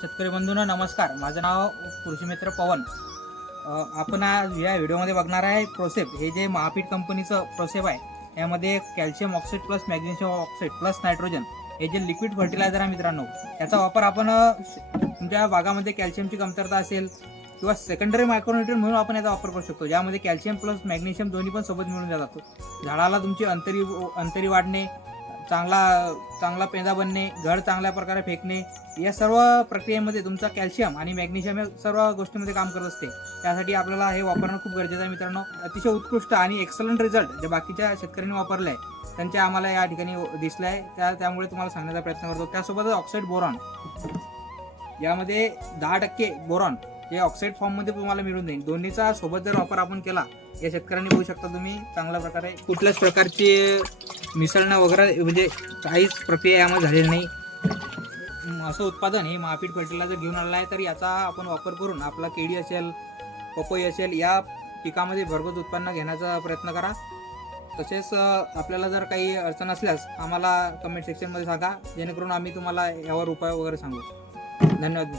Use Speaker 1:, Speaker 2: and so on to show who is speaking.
Speaker 1: शेतकरी बंधूंना नमस्कार. माझं नाव कृषीमित्र पवन. आपण आज या व्हिडिओमध्ये बघणार आहे प्रोसेप. हे जे महापीठ कंपनीचं प्रोसेप आहे यामध्ये calcium oxide plus magnesium oxide plus nitrogen हे जे लिक्विड फर्टिलायझर आहे मित्रांनो याचा वापर आपण तुमच्या बागामध्ये कॅल्शियमची कमतरता असेल किंवा सेकंडरी मायक्रोन्युट्रियन म्हणून आपण याचा वापर करू शकतो. ज्यामध्ये कॅल्शियम प्लस मॅग्नेशियम दोन्ही पण सोबत मिळून जातो झाडाला तुमची अंतरी अंतरी वाढणे चांगला चांगला पेंदा बनणे घड चांगल्या प्रकारे फेकणे या सर्व प्रक्रियेमध्ये तुमचा कॅल्शियम आणि मॅग्नेशियम या सर्व गोष्टीमध्ये काम करत असते. त्यासाठी आपल्याला हे वापरणं खूप गरजेचं आहे मित्रांनो. अतिशय उत्कृष्ट आणि एक्सलंट रिझल्ट जे बाकीच्या शेतकऱ्यांनी वापरलं आहे त्यांच्या आम्हाला या ठिकाणी दिसलं आहे त्या त्यामुळे तुम्हाला सांगण्याचा प्रयत्न करतो. त्यासोबतच ऑक्साईड बोरॉन यामध्ये दहा टक्के बोरॉन हे ऑक्साईड फॉर्ममध्ये तुम्हाला मिळून जाईल. दोन्हीचा सोबत जर वापर आपण केला या शेतकऱ्यांनी बघू शकता तुम्ही चांगल्या प्रकारे कुठल्याच प्रकारची मिसळणं वगैरे म्हणजे काहीच प्रक्रिया यामध्ये झालेली नाही. असं उत्पादन हे महापीठ फर्टिलायझर घेऊन आलं आहे तर याचा आपण वापर करून आपला केळी असेल पपई असेल या पिकामध्ये भरघोस उत्पन्न घेण्याचा प्रयत्न करा. तसेच आपल्याला जर काही अडचण असल्यास आम्हाला कमेंट सेक्शनमध्ये सांगा जेणेकरून आम्ही तुम्हाला यावर उपाय वगैरे सांगू. धन्यवाद.